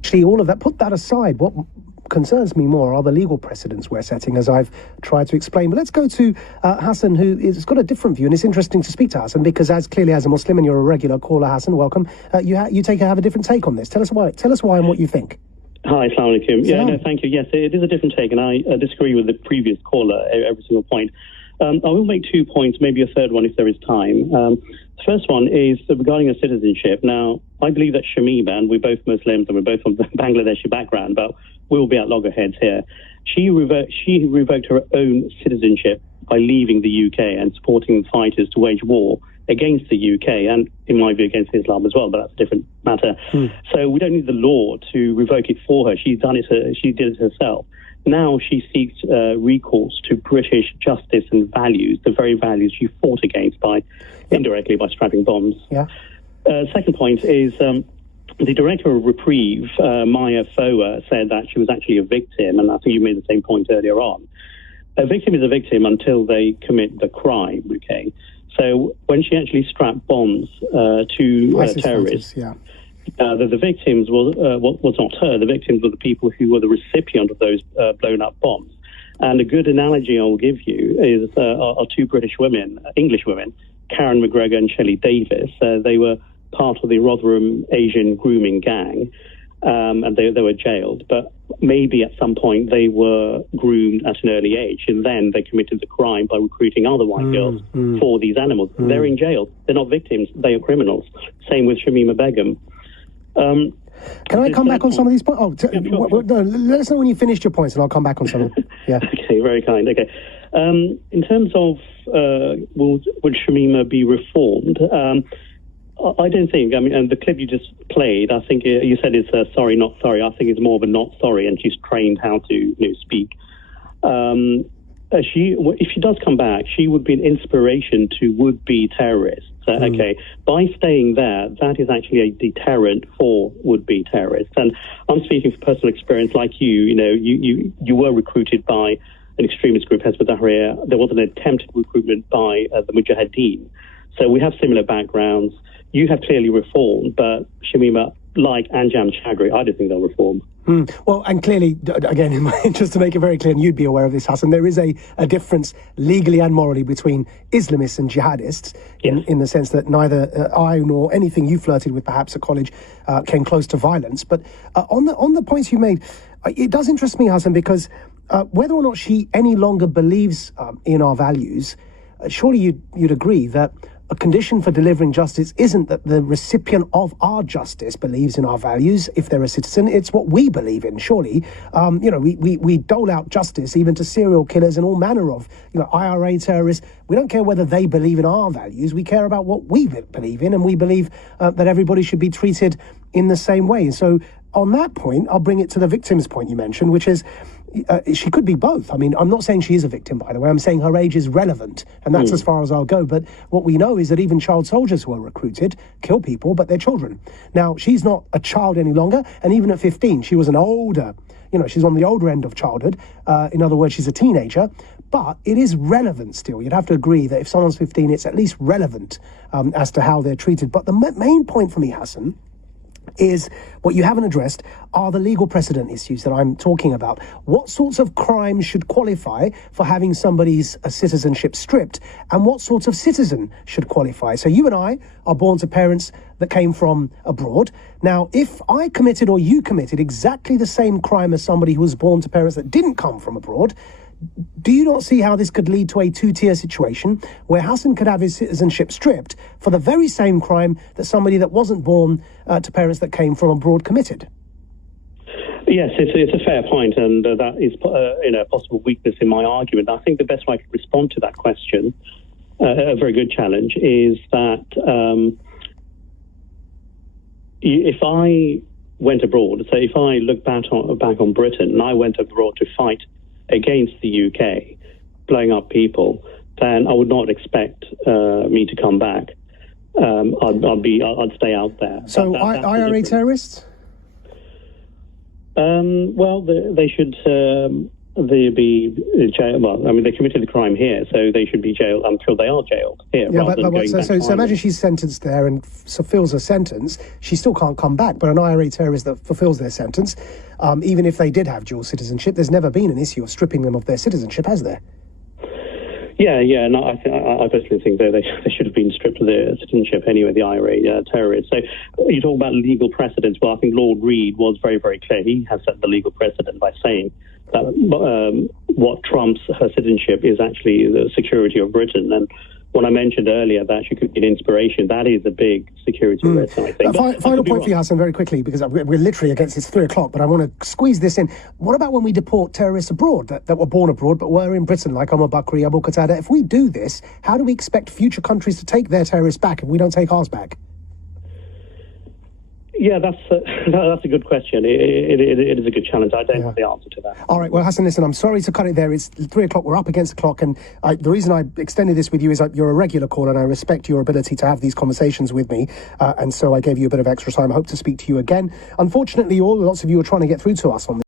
Actually, all of that, put that aside. What concerns me more are the legal precedents we're setting, as I've tried to explain. But let's go to Hassan, who has got a different view. And it's interesting to speak to Hassan because, as clearly as a Muslim, and you're a regular caller, Hassan, welcome. You have a different take on this. Tell us why. Tell us why and what you think. Hi, assalamu alaikum. Yeah, no, thank you. Yes, it is a different take, and I disagree with the previous caller at every single point. I will make 2 points, maybe a third one if there is time. The first one is regarding a citizenship. Now, I believe that Shamima, and we're both Muslims and we're both from Bangladeshi background, but we'll be at loggerheads here. She revoked her own citizenship by leaving the UK and supporting fighters to wage war against the UK and, in my view, against Islam as well, but that's a different matter. So we don't need the law to revoke it for her. She did it herself. Now she seeks recourse to British justice and values, the very values she fought against indirectly by strapping bombs. Yeah. Second point is the director of Reprieve, Maya Foa, said that she was actually a victim, and I think you made the same point earlier on. A victim is a victim until they commit the crime, okay? So when she actually strapped bombs to terrorists, the victims was not her. The victims were the people who were the recipient of those blown up bombs. And a good analogy I'll give you is are two British women, English women, Karen McGregor and Shelley Davis. They were part of the Rotherham Asian grooming gang, and they were jailed. But maybe at some point they were groomed at an early age, and then they committed the crime by recruiting other white girls for these animals. They're in jail. They're not victims. They are criminals. Same with Shamima Begum. Can I come back on some of these points? No, let us know when you finished your points, and I'll come back on some of them. Yeah. Okay, very kind. Okay. In terms of would Shamima be reformed? I don't think. I mean, and the clip you just played, I think you said it's sorry, not sorry. I think it's more of a not sorry, and she's trained how to speak. If she does come back, she would be an inspiration to would-be terrorists. Okay, by staying there, that is actually a deterrent for would-be terrorists. And I'm speaking from personal experience, like you. You were recruited by an extremist group, Hezbollah Tahrir. There was an attempted recruitment by the Mujahideen. So we have similar backgrounds. You have clearly reformed, but Shamima, like Anjam Chagri, I don't think they'll reform. Well, and clearly, again, in my interest to make it very clear, and you'd be aware of this, Hassan, there is a difference legally and morally between Islamists and jihadists in the sense that neither I nor anything you flirted with perhaps at college came close to violence. But on the points you made, it does interest me, Hassan, because whether or not she any longer believes in our values, surely you'd agree that a condition for delivering justice isn't that the recipient of our justice believes in our values if they're a citizen. It's what we believe in, surely. We dole out justice even to serial killers and all manner of IRA terrorists. We don't care whether they believe in our values. We care about what we believe in, and we believe that everybody should be treated in the same way. So on that point, I'll bring it to the victim's point you mentioned, which is she could be both. I mean, I'm not saying she is a victim, by the way. I'm saying her age is relevant, and that's as far as I'll go. But what we know is that even child soldiers who are recruited kill people, but they're children. Now, she's not a child any longer, and even at 15, she was an older, she's on the older end of childhood. In other words, she's a teenager. But it is relevant still. You'd have to agree that if someone's 15, it's at least relevant as to how they're treated. But the main point for me, Hassan, is what you haven't addressed are the legal precedent issues that I'm talking about. What sorts of crimes should qualify for having somebody's citizenship stripped, and what sorts of citizen should qualify? So you and I are born to parents that came from abroad. Now, if I committed or you committed exactly the same crime as somebody who was born to parents that didn't come from abroad, do you not see how this could lead to a two-tier situation where Hassan could have his citizenship stripped for the very same crime that somebody that wasn't born to parents that came from abroad committed? Yes, it's a fair point, and that is a possible weakness in my argument. I think the best way I could respond to that question, a very good challenge, is that if I went abroad, so if I look back on Britain and I went abroad to fight against the UK, blowing up people, then I would not expect me to come back. I'd stay out there. So IRA terrorists? Well, they should They'd be jailed. Well, I mean, they committed the crime here, so they should be jailed until they are jailed here. Yeah, rather than going back so to imagine Ireland. she's sentenced there and fulfills her sentence. She still can't come back. But an IRA terrorist that fulfills their sentence, even if they did have dual citizenship, there's never been an issue of stripping them of their citizenship, has there? Yeah. No, I personally think they should have been stripped of their citizenship anyway, the IRA terrorists. So you talk about legal precedents. Well, I think Lord Reid was very, very clear. He has set the legal precedent by saying that what trumps her citizenship is actually the security of Britain. And when I mentioned earlier that she could be an inspiration, that is a big security risk, I think. Final point for you, Hassan, very quickly, because we're literally against it's 3 o'clock, but I want to squeeze this in. What about when we deport terrorists abroad that were born abroad but were in Britain, like Omar Bakri, Abu Qatada? If we do this, how do we expect future countries to take their terrorists back if we don't take ours back? Yeah, that's a good question. It is a good challenge. I don't have the answer to that. All right. Well, Hassan, listen, I'm sorry to cut it there. It's 3 o'clock. We're up against the clock. And the reason I extended this with you is that you're a regular caller and I respect your ability to have these conversations with me. And so I gave you a bit of extra time. I hope to speak to you again. Unfortunately, lots of you are trying to get through to us on this.